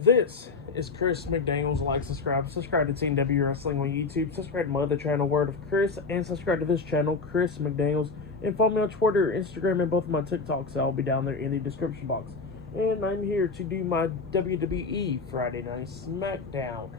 This is Chris McDaniels. Like, subscribe to Team W Wrestling on YouTube, subscribe to my other channel, Word of Chris, and subscribe to this channel, Chris McDaniels, and follow me on Twitter, Instagram, and both of my TikToks. I'll be down there in the description box. And I'm here to do my WWE Friday Night SmackDown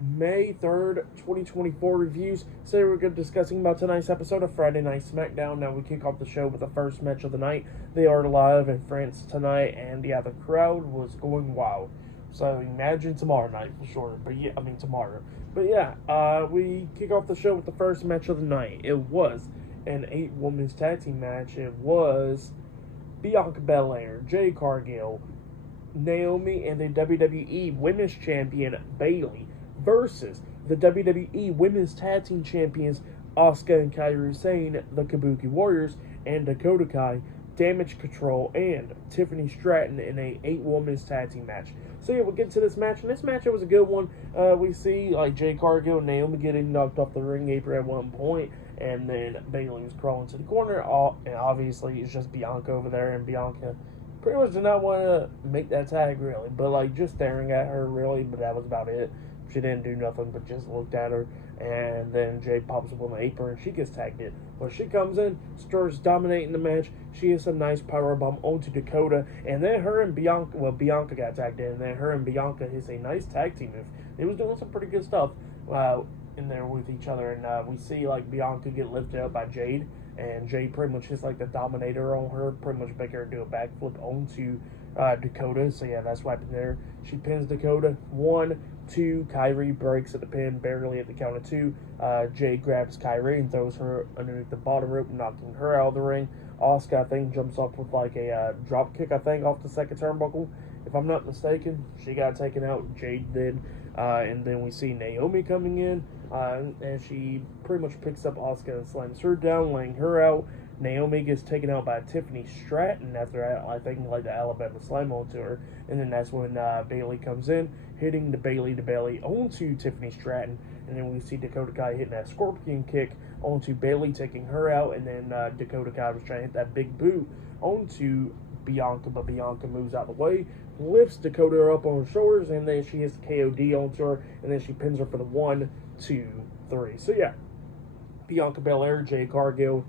May 3rd, 2024 reviews. So we're going to be discussing about tonight's episode of Friday Night SmackDown. Now we kick off the show with the first match of the night. They are live in France tonight, and yeah, the crowd was going wild. So imagine tomorrow night for sure. Tomorrow. But yeah, we kick off the show with the first match of the night. It was an 8-women's tag team match. It was Bianca Belair, Jade Cargill, Naomi, and the WWE Women's Champion Bayley versus the WWE Women's Tag Team Champions Asuka and Kairi Sane, the Kabuki Warriors, and Dakota Kai, Damage Control, and Tiffany Stratton in a 8-women's tag team match. So yeah, we'll get to this match, and this match, it was a good one. We see like Jade Cargill and Naomi getting knocked off the ring apron at one point, and then Bayley was crawling to the corner. And obviously it's just Bianca over there, and Bianca pretty much did not want to make that tag really, but like just staring at her really, but that was about it. She didn't do nothing but just looked at her, and then Jade pops up on the apron and she gets tagged in. When she comes in, starts dominating the match. She hits a nice powerbomb onto Dakota, and then Bianca got tagged in, and then her and Bianca hits a nice tag team move. They was doing some pretty good stuff in there with each other, and we see like Bianca get lifted up by Jade, and Jade pretty much hits like the Dominator on her, pretty much make her do a backflip onto Dakota. So yeah, that's what happened there. She pins Dakota. 1, 2, Kairi breaks at the pin, barely at the count of 2. Jade grabs Kairi and throws her underneath the bottom rope, knocking her out of the ring. Asuka, I think, jumps off with like a drop kick, I think, off the second turnbuckle. If I'm not mistaken, she got taken out. Jade did. And then we see Naomi coming in, and she pretty much picks up Asuka and slams her down, laying her out. Naomi gets taken out by Tiffany Stratton after, I think, like the Alabama slam onto her. And then that's when Bayley comes in, hitting the Bayley to belly onto Tiffany Stratton. And then we see Dakota Kai hitting that scorpion kick onto Bayley, taking her out. And then Dakota Kai was trying to hit that big boot onto Bianca, but Bianca moves out of the way, lifts Dakota up on her shoulders, and then she hits KOD onto her, and then she pins her for the 1, 2, 3. So yeah, Bianca Belair, Jade Cargill,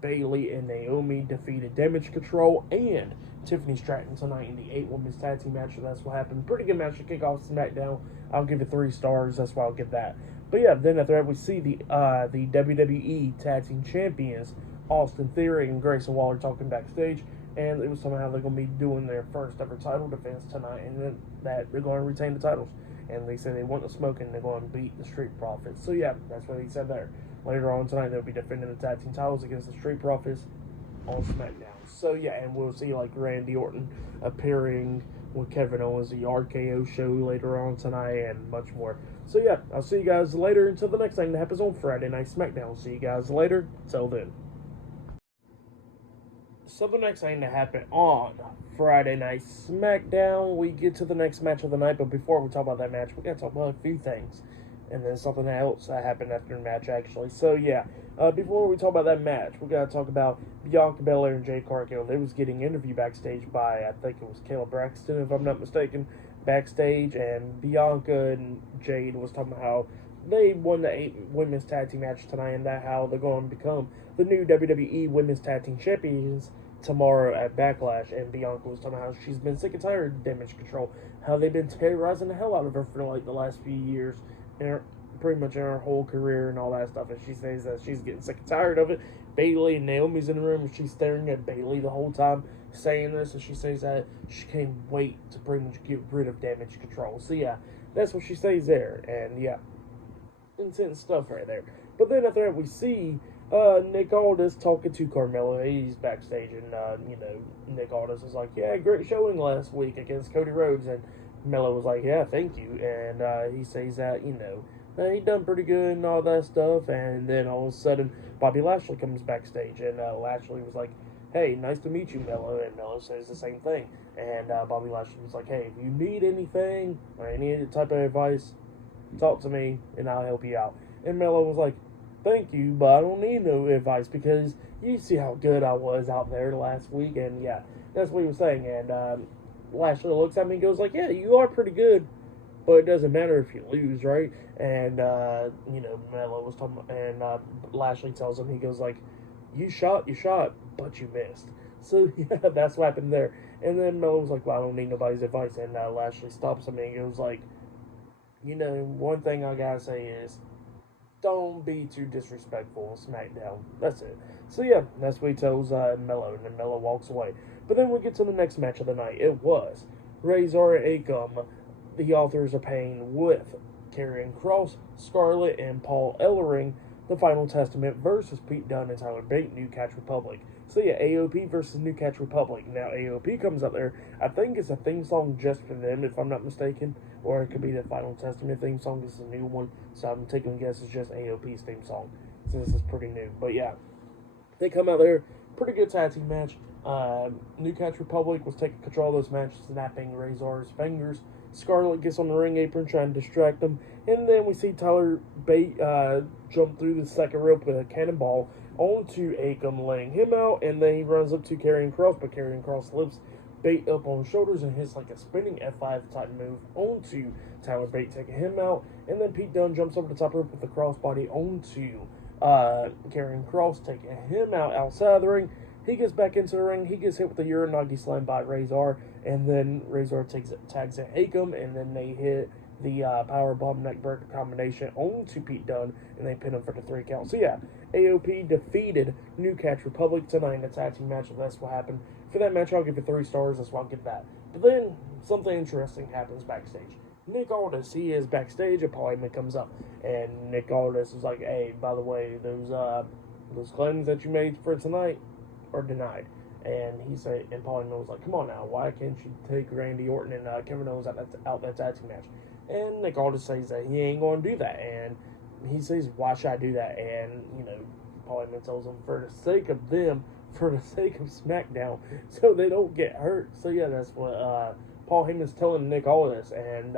Bayley, and Naomi defeated Damage Control and Tiffany Stratton tonight in the 8-women's tag team match. So that's what happened. Pretty good match to kick off SmackDown. I'll give it 3 stars. That's why I'll give that. But yeah, then after that we see the WWE Tag Team Champions Austin Theory and Grayson Waller talking backstage, and it was somehow they're going to be doing their first ever title defense tonight, and then that they're going to retain the titles. And they say they want the smoke, and they're going to beat the Street Profits. So yeah, that's what he said there. Later on tonight, they'll be defending the tag team titles against the Street Profits on SmackDown. So yeah, and we'll see like Randy Orton appearing with Kevin Owens, the RKO show later on tonight, and much more. So yeah, I'll see you guys later until the next thing that happens on Friday Night SmackDown. See you guys later. Till then. So the next thing to happen on Friday Night SmackDown, we get to the next match of the night. But before we talk about that match, we gotta talk about a few things, and then something else that happened after the match actually. So yeah, before we talk about that match, we gotta talk about Bianca Belair and Jade Cargill. They was getting interviewed backstage by, I think it was Kayla Braxton, if I'm not mistaken, backstage, and Bianca and Jade was talking about how they won the 8-women's tag team match tonight, and that how they're going to become the new WWE Women's Tag Team Champions tomorrow at Backlash. And Bianca was talking about how she's been sick and tired of Damage Control, how they've been terrorizing the hell out of her for like the last few years, and pretty much in her whole career and all that stuff. And she says that she's getting sick and tired of it. Bayley and Naomi's in the room, and she's staring at Bayley the whole time saying this, and she says that she can't wait to pretty much get rid of Damage Control. So yeah, that's what she says there, and yeah, intense stuff right there. But then after that, we see Nick Aldis talking to Carmelo. He's backstage, and Nick Aldis is like, "Yeah, great showing last week against Cody Rhodes." And Melo was like, "Yeah, thank you." And he says that he done pretty good and all that stuff. And then all of a sudden, Bobby Lashley comes backstage, and Lashley was like, "Hey, nice to meet you, Melo." And Melo says the same thing. And Bobby Lashley was like, "Hey, if you need anything or any type of advice, talk to me and I'll help you out." And Melo was like, "Thank you, but I don't need no advice because you see how good I was out there last week." And yeah, that's what he was saying. And Lashley looks at me and goes like, yeah, you are pretty good, but it doesn't matter if you lose, right? And, Mello was talking about, and Lashley tells him, he goes like, you shot, but you missed. So, yeah, that's what happened there. And then Mello was like, well, I don't need nobody's advice. And Lashley stops him and he goes like, one thing I gotta say is, don't be too disrespectful on SmackDown. That's it. So yeah, that's what he tells Mello, and then Mello walks away. But then we get to the next match of the night. It was Razor and Akam, the Authors of Pain, with Karrion Kross, Scarlett, and Paul Ellering, the Final Testament versus Pete Dunne and Tyler Bate, New Catch Republic. So yeah, AOP versus New Catch Republic. Now AOP comes up there. I think it's a theme song just for them, if I'm not mistaken. Or it could be the Final Testament theme song. This is a new one, so I'm taking a guess it's just AOP's theme song, since this is pretty new. But yeah, they come out there, pretty good tag team match. New Catch Republic was taking control of those matches, snapping Razor's fingers. Scarlett gets on the ring apron, trying to distract them, and then we see Tyler Bate jump through the second rope with a cannonball onto Akam, laying him out, and then he runs up to Karrion Kross, but Karrion Kross lifts Bate up on shoulders and hits like a spinning F5 type move onto Tyler Bate, taking him out. And then Pete Dunne jumps over the top rope with the crossbody onto Karrion Kross, taking him out outside the ring. He gets back into the ring. He gets hit with the Uranagi slam by Razor, and then Razor tags in Akam, and then they hit the powerbomb neckbreaker combination onto Pete Dunne, and they pin him for the 3 count. So yeah, AOP defeated New Catch Republic tonight in a tag team match. That's what happened. For that match, I'll give it 3 stars. That's why I'll give that. But then something interesting happens backstage. Nick Aldis, he is backstage. A Paul Heyman comes up, and Nick Aldis is like, "Hey, by the way, those claims that you made for tonight are denied." And Paul Heyman was like, "Come on now, why can't you take Randy Orton and Kevin Owens out that tag team match?" And Nick Aldis says that he ain't going to do that, and he says, "Why should I do that?" And Paul Heyman tells him, for the sake of them, for the sake of SmackDown, so they don't get hurt. So yeah, that's what Paul Heyman's telling Nick Aldis, and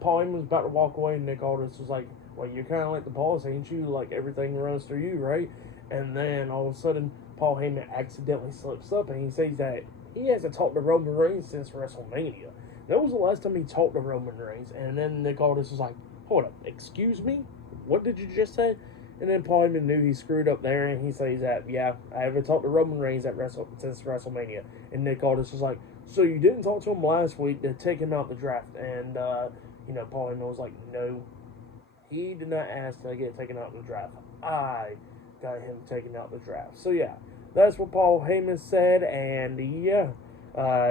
Paul Heyman's about to walk away, and Nick Aldis was like, "Well, you're kind of like the boss, ain't you? Like everything runs through you, right?" And then all of a sudden, Paul Heyman accidentally slips up, and he says that he hasn't talked to Roman Reigns since WrestleMania. That was the last time he talked to Roman Reigns. And then Nick Aldis was like, "Hold up, excuse me? What did you just say?" And then Paul Heyman knew he screwed up there, and he says that, "Yeah, I haven't talked to Roman Reigns since WrestleMania." And Nick Aldis was like, "So you didn't talk to him last week to take him out the draft?" And, Paul Heyman was like, "No, he did not ask to get taken out in the draft. I got him taken out the draft." So yeah, that's what Paul Heyman said, and yeah,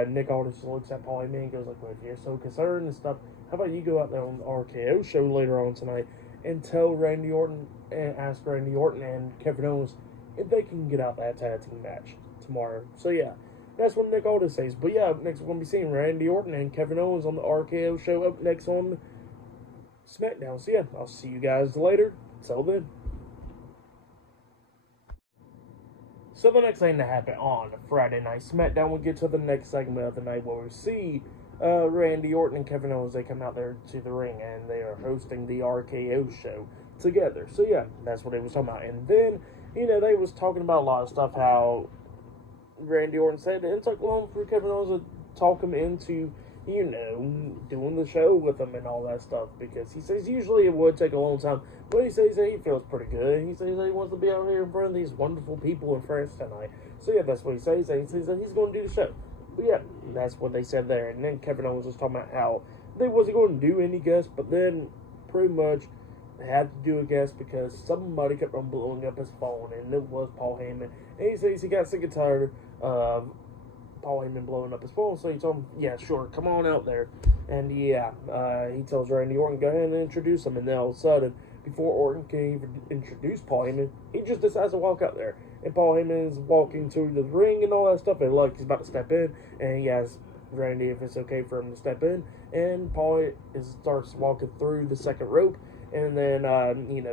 Nick Aldis looks at Paul Heyman and goes like, "Well, if you're so concerned and stuff, how about you go out there on the RKO show later on tonight and tell Randy Orton and ask Randy Orton and Kevin Owens if they can get out that tag team match tomorrow." So yeah, that's what Nick Aldis says. But yeah, up next we're going to be seeing Randy Orton and Kevin Owens on the RKO show up next on SmackDown. So yeah, I'll see you guys later. Till then. So the next thing to happen on Friday Night SmackDown, we get to the next segment of the night where we see Randy Orton and Kevin Owens. They come out there to the ring and they are hosting the RKO show together. So yeah, that's what they was talking about. And then, they was talking about a lot of stuff, how Randy Orton said it took long for Kevin Owens to talk him into, doing the show with him and all that stuff, because he says usually it would take a long time, but he says that he feels pretty good. He says that he wants to be out here in front of these wonderful people in France tonight. So yeah, that's what he says. And he says that he's going to do the show. But yeah, that's what they said there. And then Kevin Owens was talking about how they wasn't going to do any guests, but then pretty much they had to do a guest because somebody kept on blowing up his phone, and it was Paul Heyman. And he says he got sick and tired of Paul Heyman blowing up his phone, so he told him, "Yeah, sure, come on out there." And yeah, he tells Randy Orton, "Go ahead and introduce him." And then all of a sudden, before Orton can even introduce Paul Heyman, he just decides to walk out there. And Paul Heyman is walking to the ring and all that stuff, and look, he's about to step in, and he asks Randy if it's okay for him to step in, and Paul starts walking through the second rope, and then,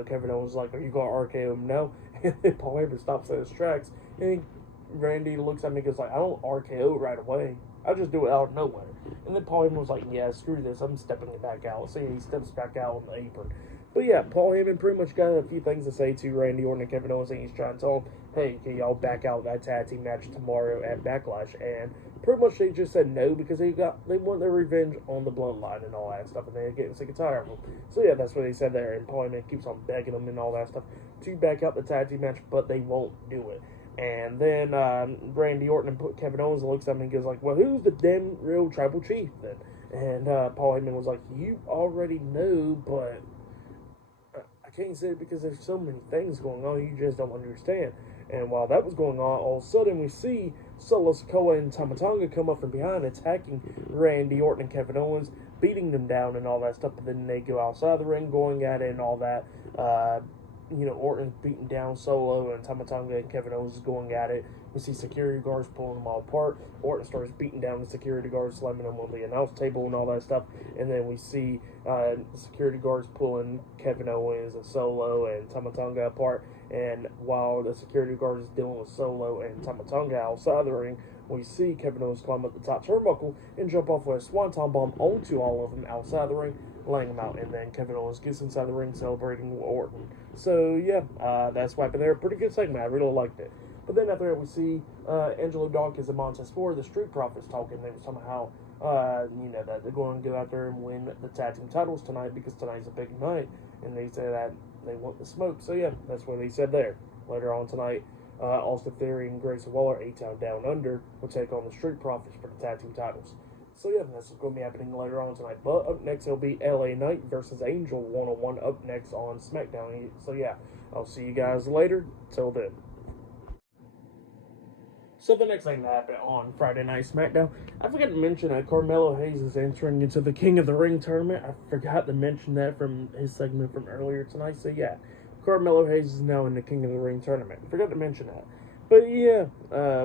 Kevin Owens is like, "Are you going to RKO him now?" And then Paul Heyman stops in his tracks, and Randy looks at me and goes like, "I don't RKO right away. I just do it out of nowhere." And then Paul Heyman was like, "Yeah, screw this. I'm stepping it back out." So yeah, he steps back out on the apron. But yeah, Paul Heyman pretty much got a few things to say to Randy Orton and Kevin Owens, and he's trying to tell him, "Hey, can y'all back out that tag team match tomorrow at Backlash?" And pretty much they just said no because they want their revenge on the bloodline and all that stuff, and they're getting sick and tired of them. So yeah, that's what they said there. And Paul Heyman keeps on begging them and all that stuff to back out the tag team match, but they won't do it. And then Randy Orton and Kevin Owens looks at him and goes like, well, who's the damn real tribal chief then? And Paul Heyman was like, you already know, but I can't say it because there's so many things going on, you just don't understand. And while that was going on, all of a sudden we see Solo Sikoa and Tama Tonga come up from behind, attacking Randy Orton and Kevin Owens, beating them down and all that stuff. But then they go outside the ring, going at it and all that. Orton's beating down Solo, and Tama Tonga and Kevin Owens is going at it. We see security guards pulling them all apart. Orton starts beating down the security guards, slamming them on the announce table and all that stuff. And then we see security guards pulling Kevin Owens and Solo and Tama Tonga apart. And while the security guard is dealing with Solo and Tama Tonga outside the ring, we see Kevin Owens climb up the top turnbuckle and jump off with a swanton bomb onto all of them outside the ring, laying them out. And then Kevin Owens gets inside the ring celebrating with Orton. So yeah, that's wiping there. Pretty good segment. I really liked it. But then after that, we see Angelo Dawkins and Montez Ford, the Street Profits, talking. They were somehow, that they're going to go out there and win the tag team titles tonight because tonight's a big night. And they say that they want the smoke. So yeah, that's what they said there. Later on tonight, Austin Theory and Grayson Waller, A-Town Down Under, will take on the Street Profits for the tag team titles. So yeah, that's what's going to be happening later on tonight. But up next, it'll be LA Knight versus Angel 1-on-1 up next on SmackDown. So yeah, I'll see you guys later. Till then. So the next thing that happened on Friday Night SmackDown, I forgot to mention that Carmelo Hayes is entering into the King of the Ring tournament. I forgot to mention that from his segment from earlier tonight. So yeah, Carmelo Hayes is now in the King of the Ring tournament. Forgot to mention that. But yeah,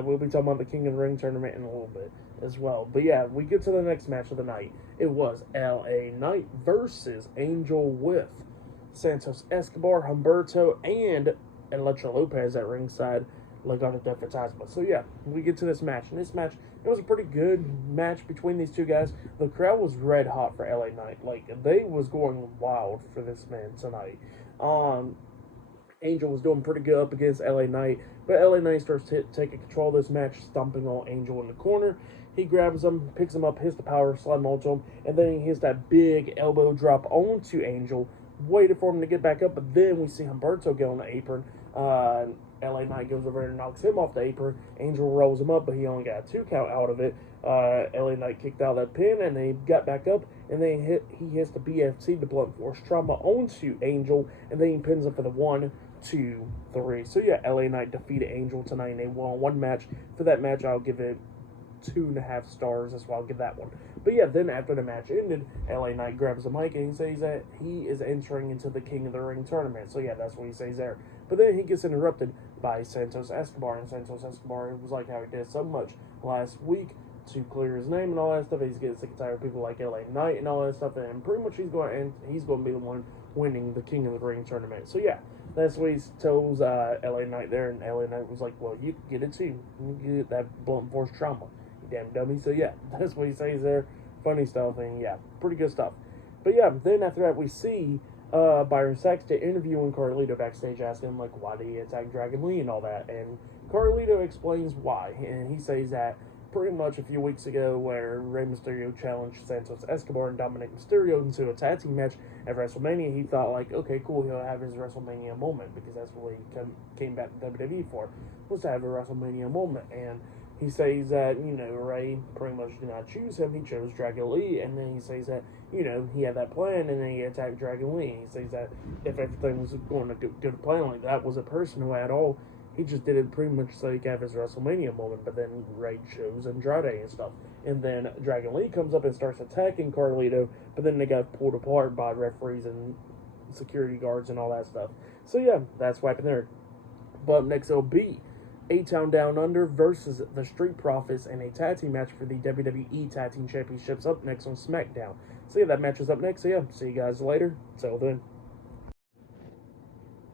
we'll be talking about the King of the Ring tournament in a little bit as well. But yeah, we get to the next match of the night. It was LA Knight versus Angel with Santos Escobar, Humberto, and Elektra Lopez at ringside. Legado del Fantasma. So yeah, we get to this match. And this match, it was a pretty good match between these two guys. The crowd was red hot for LA Knight. Like, they was going wild for this man tonight. Angel was doing pretty good up against LA Knight, but LA Knight starts taking control of this match, stomping on Angel in the corner. He grabs him, picks him up, hits the power slam onto him, and then he hits that big elbow drop onto Angel, waited for him to get back up, but then we see Humberto get on the apron. LA Knight goes over and knocks him off the apron. Angel rolls him up, but he only got a 2 count out of it. LA Knight kicked out that pin, and then he got back up, and then he hits the BFT, the blunt force trauma, onto Angel, and then he pins him for the 1, 2, 3. So yeah, LA Knight defeated Angel tonight, and they won one match. For that match, I'll give it 2.5 stars. That's why I'll give that one. But yeah, then after the match ended, LA Knight grabs the mic and he says that he is entering into the King of the Ring tournament. So yeah, that's what he says there. But then he gets interrupted by Santos Escobar, and Santos Escobar was like how he did so much last week to clear his name and all that stuff. He's getting sick and tired of people like LA Knight and all that stuff, and pretty much he's going to be the one winning the King of the Ring tournament. So yeah, that's what he tells LA Knight there, and LA Knight was like, well, you can get it too. You can get that blunt force trauma, you damn dummy. So yeah, that's what he says there. Funny stuff, and yeah, pretty good stuff. But yeah, then after that we see Byron Saxton interviewing Carlito backstage, asking him, like, why did he attack Dragon Lee and all that, and Carlito explains why, and he says that pretty much a few weeks ago where Rey Mysterio challenged Santos Escobar and Dominic Mysterio into a tag team match at WrestleMania, he thought, like, okay, cool, he'll have his WrestleMania moment, because that's what he came back to WWE for, was to have a WrestleMania moment. And he says that, Rey pretty much did not choose him. He chose Dragon Lee. And then he says that, he had that plan and then he attacked Dragon Lee. And he says that if everything was going to go to plan, like that was a person who had all, he just did it pretty much so he could have his WrestleMania moment. But then Rey chose Andrade and stuff. And then Dragon Lee comes up and starts attacking Carlito. But then they got pulled apart by referees and security guards and all that stuff. So yeah, that's wiping there. But next it'll be A-Town Down Under versus the Street Profits in a tag team match for the WWE Tag Team Championships up next on SmackDown. So yeah, that match is up next. So yeah, see you guys later. Till then.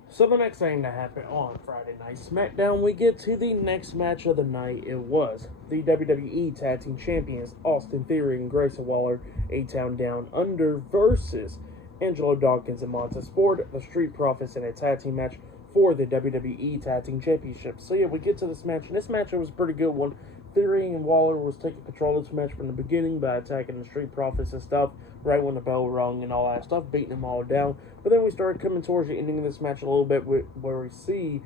So the next thing that happened on Friday Night SmackDown, we get to the next match of the night. It was the WWE Tag Team Champions Austin Theory and Grayson Waller, A-Town Down Under versus Angelo Dawkins and Montez Ford, the Street Profits in a tag team match for the WWE Tag Team Championship. So yeah, we get to this match, and this match was a pretty good one. Theory and Waller was taking control of this match from the beginning by attacking the Street Profits and stuff right when the bell rung and all that stuff, beating them all down. But then we started coming towards the ending of this match a little bit where we see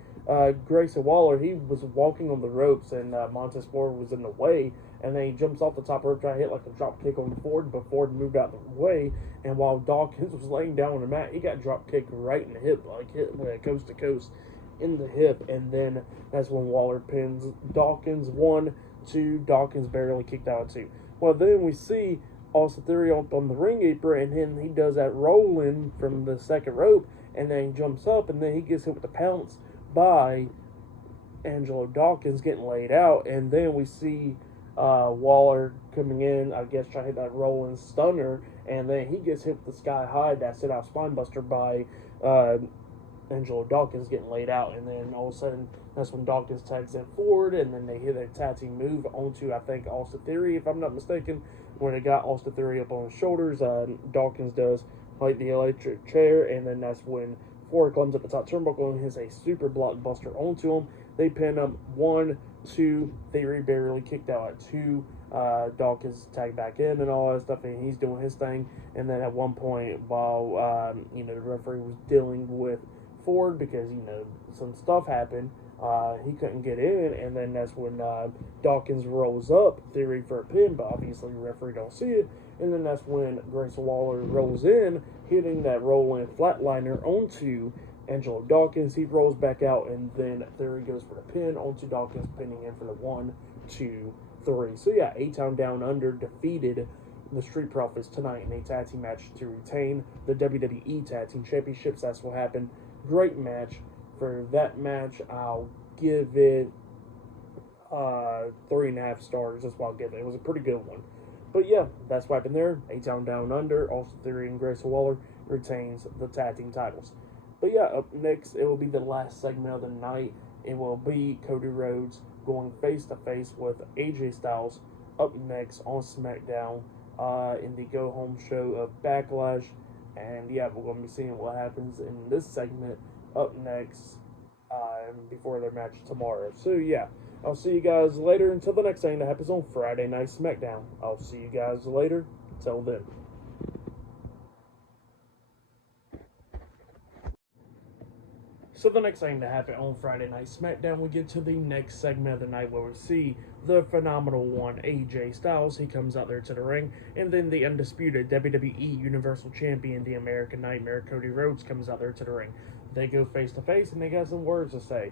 Grayson Waller. He was walking on the ropes and Montez Ford was in the way, and then he jumps off the top rope, trying to hit like a drop kick on Ford, but Ford moved out of the way, and while Dawkins was laying down on the mat, he got drop kicked right in the hip, like hit coast to coast in the hip, and then that's when Waller pins Dawkins. 1, 2, Dawkins barely kicked out 2. Well, then we see Austin Theory up on the ring apron, and then he does that rolling from the second rope, and then he jumps up, and then he gets hit with the pounce by Angelo Dawkins, getting laid out, and then we see Waller coming in, I guess, trying to hit that rolling stunner, and then he gets hit with the sky high, that sit-out spinebuster by Angelo Dawkins, getting laid out, and then all of a sudden, that's when Dawkins tags in forward, and then they hit a tag team move onto, I think, Austin Theory, if I'm not mistaken. When it got Austin Theory up on his shoulders, Dawkins does like the electric chair, and then that's when Ford climbs up the top turnbuckle and hits a super blockbuster onto him. They pin him. 1, 2, Theory barely kicked out at 2. Dawkins tagged back in and all that stuff, and he's doing his thing. And then at one point, while the referee was dealing with Ford because some stuff happened, he couldn't get in, and then that's when Dawkins rolls up Theory for a pin, but obviously the referee don't see it, and then that's when Grayson Waller rolls in, hitting that roll-in flatliner onto Angelo Dawkins. He rolls back out, and then Theory goes for the pin onto Dawkins, pinning in for the 1, 2, 3. So yeah, A-Town Down Under defeated the Street Profits tonight in a tag team match to retain the WWE Tag Team Championships. That's what happened. Great match. For that match, I'll give it 3.5 stars. That's what I'll give it. It was a pretty good one. But yeah, that's what happened there. A-Town Down Under, Austin Theory and Grayson Waller retains the tag team titles. But yeah, up next, it will be the last segment of the night. It will be Cody Rhodes going face-to-face with AJ Styles up next on SmackDown in the go-home show of Backlash. And yeah, we're going to be seeing what happens in this segment up next before their match tomorrow. So yeah, I'll see you guys later until the next thing that happens on Friday Night SmackDown. I'll see you guys later. Until then. So the next thing to happen on Friday Night SmackDown, we get to the next segment of the night where we see the phenomenal one, AJ Styles. He comes out there to the ring, and then the undisputed WWE Universal Champion, the American Nightmare, Cody Rhodes, comes out there to the ring. They go face to face, and they got some words to say.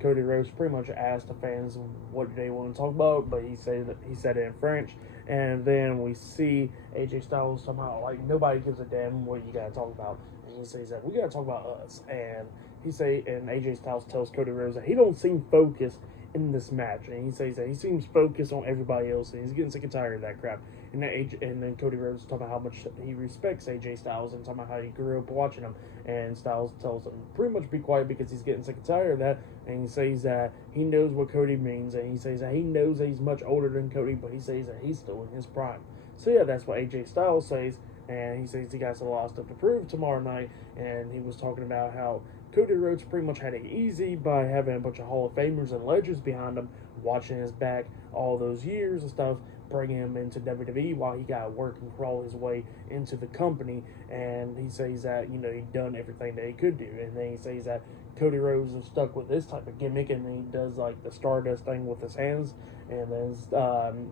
Cody Rhodes pretty much asked the fans what they want to talk about, but he said it in French. And then we see AJ Styles somehow like nobody gives a damn what you gotta talk about, and he says that we gotta talk about us. And AJ Styles tells Cody Rhodes that he don't seem focused in this match, and he says that he seems focused on everybody else, and he's getting sick and tired of that crap. And then Cody Rhodes talking about how much he respects AJ Styles and talking about how he grew up watching him. And Styles tells him pretty much be quiet because he's getting sick and tired of that. And he says that he knows what Cody means, and he says that he knows that he's much older than Cody, but he says that he's still in his prime. So yeah, that's what AJ Styles says. And he says he got a lot of stuff to prove tomorrow night. And he was talking about how Cody Rhodes pretty much had it easy by having a bunch of Hall of Famers and legends behind him, watching his back all those years and stuff, bringing him into WWE while he got to work and crawl his way into the company. And he says that, he'd done everything that he could do. And then he says that Cody Rhodes is stuck with this type of gimmick, and he does like the Stardust thing with his hands. And then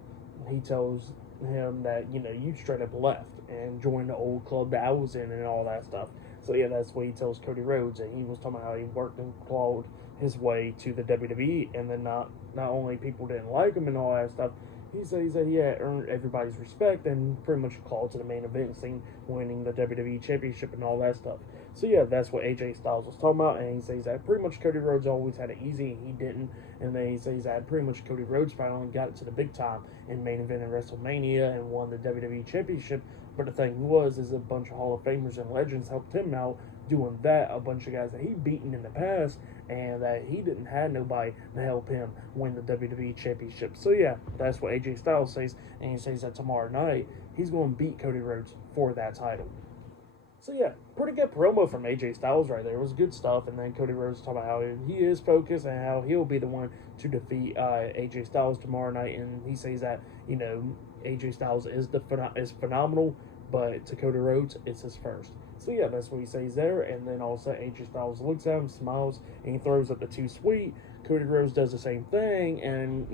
he tells him that, you straight up left and joined the old club that I was in and all that stuff. So yeah, that's what he tells Cody Rhodes, and he was talking about how he worked and clawed his way to the WWE, and then not only people didn't like him and all that stuff, he says that he had earned everybody's respect and pretty much clawed to the main event scene, winning the WWE Championship and all that stuff. So yeah, that's what AJ Styles was talking about, and he says that pretty much Cody Rhodes always had it easy, and he didn't. And then he says that pretty much Cody Rhodes finally got it to the big time in main event in WrestleMania and won the WWE Championship. But the thing is a bunch of Hall of Famers and legends helped him out doing that, a bunch of guys that he'd beaten in the past, and that he didn't have nobody to help him win the WWE Championship. So yeah, that's what AJ Styles says, and he says that tomorrow night he's going to beat Cody Rhodes for that title. So yeah, pretty good promo from AJ Styles right there. It was good stuff. And then Cody Rhodes talking about how he is focused and how he'll be the one to defeat AJ Styles tomorrow night. And he says that AJ Styles is phenomenal, but to Cody Rhodes, it's his first. So yeah, that's what he says there. And then all of a sudden, AJ Styles looks at him, smiles, and he throws up the too sweet. Cody Rhodes does the same thing, and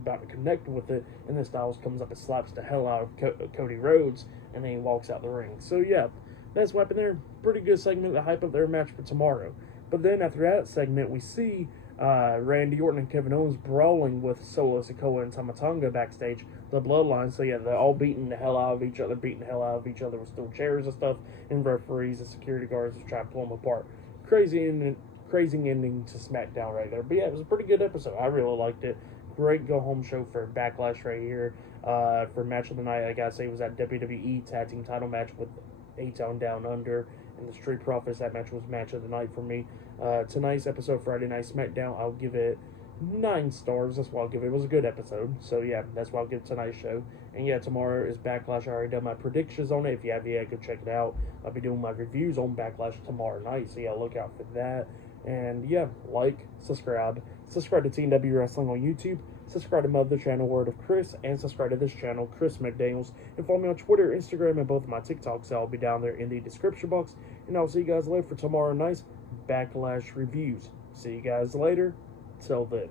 about to connect with it. And then Styles comes up and slaps the hell out of Cody Rhodes, and then he walks out the ring. So yeah, that's what happened there. Pretty good segment to hype up their match for tomorrow. But then after that segment, we see Randy Orton and Kevin Owens brawling with Solo Sikoa and Tama Tonga backstage, the Bloodline. So yeah, they're all beating the hell out of each other, with steel chairs and stuff, and referees and security guards to try to pull them apart. Crazy ending to SmackDown right there. But yeah, it was a pretty good episode. I really liked it. Great go-home show for Backlash right here. For match of the night, I gotta say, it was that WWE Tag Team title match with A-Town Down Under and the Street Profits. That match was match of the night for me. Tonight's episode, Friday Night SmackDown, I'll give it 9 stars. That's what I'll give it. It was a good episode. So yeah, that's what I'll give tonight's show. And yeah, tomorrow is Backlash. I already done my predictions on it. If you have yet, go check it out. I'll be doing my reviews on Backlash tomorrow night. So yeah, look out for that. And yeah, subscribe to TNW Wrestling on YouTube. Subscribe to my other channel, Word of Chris, and subscribe to this channel, Chris McDaniels. And follow me on Twitter, Instagram, and both of my TikToks. I'll be down there in the description box. And I'll see you guys later for tomorrow night's Backlash reviews. See you guys later. Till then.